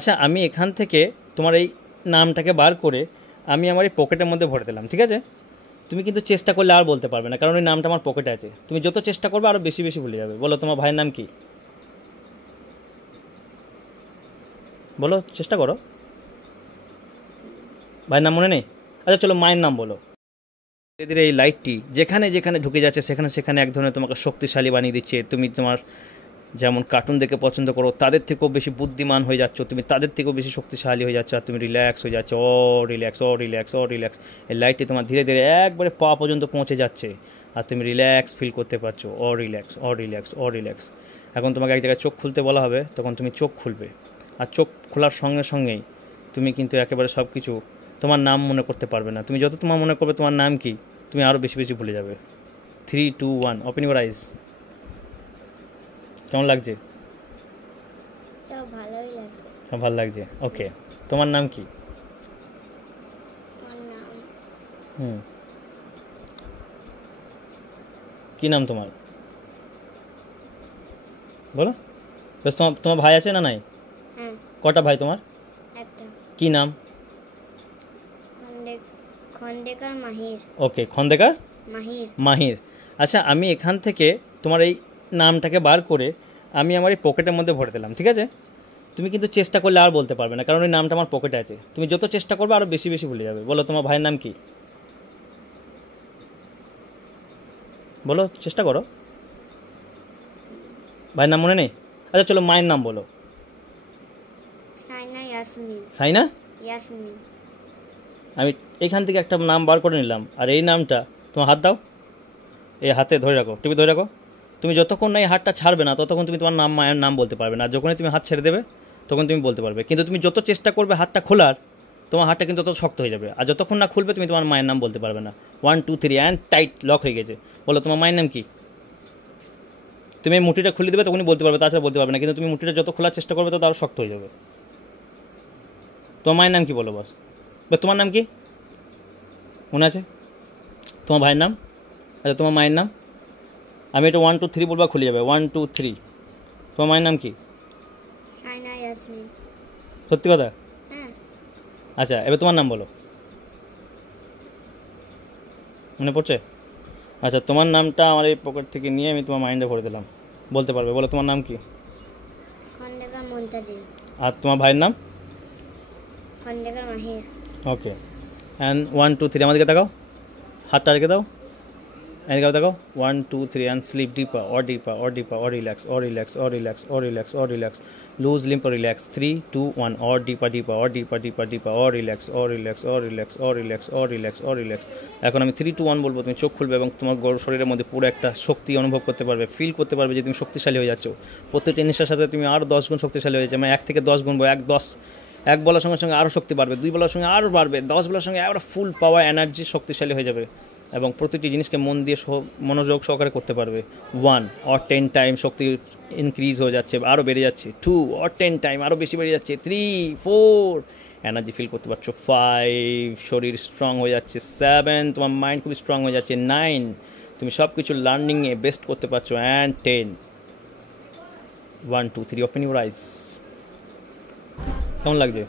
আচ্ছা, আমি এখান থেকে তোমার এই নামটাকে বার করে আমি আমার এই পকেটের মধ্যে ভরে দিলাম, ঠিক আছে? তুমি কিন্তু চেষ্টা করলে আর বলতে পারবে না, কারণ ওই নামটা আমার পকেটে আছে। তুমি যত চেষ্টা করবে আরও বেশি বেশি ভুলে যাবে। বলো তোমার ভাইয়ের নাম কি? বলো, চেষ্টা করো। ভাইয়ের নাম মনে নেই? আচ্ছা চলো, মায়ের নাম বলো। ধীরে ধীরে এই লাইটটি যেখানে যেখানে ঢুকে যাচ্ছে সেখানে সেখানে এক ধরনের তোমাকে শক্তিশালী বানিয়ে দিচ্ছে। তুমি তোমার যেমন কার্টুন দেখে পছন্দ করো তাদের থেকেও বেশি বুদ্ধিমান হয়ে যাচ্ছ, তুমি তাদের থেকেও বেশি শক্তিশালী হয়ে যাচ্ছ, আর তুমি রিল্যাক্স হয়ে যাচ্ছ। ও রিল্যাক্স, ও রিল্যাক্স, ও রিল্যাক্স। এই লাইটটি তোমার ধীরে ধীরে একবারে পা পর্যন্ত পৌঁছে যাচ্ছে, আর তুমি রিল্যাক্স ফিল করতে পারছো। ও রিল্যাক্স, ও রিল্যাক্স, ও রিল্যাক্স। এখন তোমাকে এক জায়গায় চোখ খুলতে বলা হবে, তখন তুমি চোখ খুলবে। আর চোখ খোলার সঙ্গে সঙ্গেই তুমি কিন্তু একেবারে সব কিছু, তোমার নাম মনে করতে পারবে না। তুমি যত তোমার মনে করবে তোমার নাম কি, তুমি আরও বেশি বেশি ভুলে যাবে। 3, 2, 1, ওপেন ইউর আইজ। কেমন লাগছে? ভালোই লাগছে। ভালো লাগছে, ওকে। তোমার নাম কি? আমার নাম কি নাম তোমার? বলো। বেশ, তোমার তোমার ভাই আছে না নাই? হ্যাঁ, কটা ভাই তোমার? একটা। কি নাম? খন্ডেকার মাহির। ওকে, খন্দেকার মাহির। মাহির। আচ্ছা, আমি এখান থেকে তোমার এই নামটাকে বার করে আমি আমার এই পকেটের মধ্যে ভরে দিলাম, ঠিক আছে? তুমি কিন্তু চেষ্টা করলে আর বলতে পারবে না, কারণ ওই নামটা আমার পকেটে আছে। তুমি যত চেষ্টা করবে আরও বেশি বেশি ভুলে যাবে। বলো তোমার ভাইয়ের নাম কি? বলো, চেষ্টা করো। ভাইয়ের নাম মনে নেই? আচ্ছা চলো, মায়ের নাম বলো। সাইনা ইয়াসমিন। সাইনা? ইয়াসমিন। আমি এইখান থেকে একটা নাম বার করে নিলাম, আর এই নামটা তোমার হাত দাও, এই হাতে ধরে রাখো, টিপে ধরে রাখো। তুমি যতক্ষণ না এই হাতটা ছাড়বে না ততক্ষণ তুমি তোমার নাম, মায়ের নাম বলতে পারবে না। আর যখনই তুমি হাত ছেড়ে দেবে তখন তুমি বলতে পারবে। কিন্তু তুমি যত চেষ্টা করবে হাতটা খোলার, তোমার হাতটা কিন্তু তত শক্ত হয়ে যাবে। আর যতক্ষণ না খুলবে তুমি তোমার মায়ের নাম বলতে পারবে না। 1, 2, 3 অ্যান্ড টাইট লক হয়ে গেছে। বলো তোমার মায়ের নাম কি? তুমি এই মুঠিটা খুলে দেবে তখনই বলতে পারবে, তাছাড়া বলতে পারবে না। কিন্তু তুমি মুঠিটা যত খোলার চেষ্টা করবে তত আরও শক্ত হয়ে যাবে। তোমার মায়ের নাম কি বলো বস? তোমার নাম কি মনে আছে? তোমার ভাইয়ের নাম? আচ্ছা তোমার মায়ের নাম? আমি এটা 1, 2, 3 বলবা, খুলে যাবে। 1, 2, 3। তোমার মায়ের নাম কি? সাইনা ইয়াসমিন। সত্যি কথা? হ্যাঁ। আচ্ছা, এবার তোমার নাম বলো। মনে পড়ছে? আচ্ছা, তোমার নামটা আমার এই পকেট থেকে নিয়ে আমি তোমার মাইন্ডে ভরে দিলাম। বলতে পারবে। বলো তোমার নাম কি? খন্ডেকার মুনতাজিম। আর তোমার ভাইয়ের নাম? খন্ডেকার মাহির। ওকে। অ্যান্ড 1, 2, 3 আমাদেরকে দেখাও, হাতটা রেখে দাও, এদিকে দেখো। 1, 2, 3 and sleep deeper, or deeper, or deeper, or relax, or relax, or relax, or relax, or relax, lose limp or relax. 3, 2, 1, or deeper, deeper, or deeper, deeper, deeper, or relax, or relax, or relax, or relax, or relax, or relax. এখন আমি 3, 2, 1 বলবো, তুমি চোখ খুলবে এবং তোমার শরীরের মধ্যে পুরো একটা শক্তি অনুভব করতে পারবে, ফিল করতে পারবে যে তুমি শক্তিশালী হয়ে যাচ্ছ। প্রত্যেকটি নিঃশ্বাসের সাথে তুমি আরও 10 গুণ শক্তিশালী হয়ে যাচ্ছে। মানে 1 থেকে 10 গুণবো। 1 বলার সঙ্গে সঙ্গে আরও শক্তি বাড়বে, 2 বলার সঙ্গে আরও বাড়বে, 10 বলার সঙ্গে আরও ফুল পাওয়ার এনার্জি শক্তিশালী হয়ে যাবে এবং প্রতিটি জিনিসকে মন দিয়ে মনোযোগ সহকারে করতে পারবে। 1 or 10 টাইম শক্তি ইনক্রিজ হয়ে যাচ্ছে, আরও বেড়ে যাচ্ছে। 2 or 10 টাইম আরও বেশি বেড়ে যাচ্ছে। 3, 4 এনার্জি ফিল করতে পারছো। 5 শরীর স্ট্রং হয়ে যাচ্ছে। 7 তোমার মাইন্ড খুব স্ট্রং হয়ে যাচ্ছে। 9 তুমি সব কিছু লার্নিংয়ে বেস্ট করতে পারছো। অ্যান্ড 10। 1, 2, 3 open your eyes. কেমন লাগছে?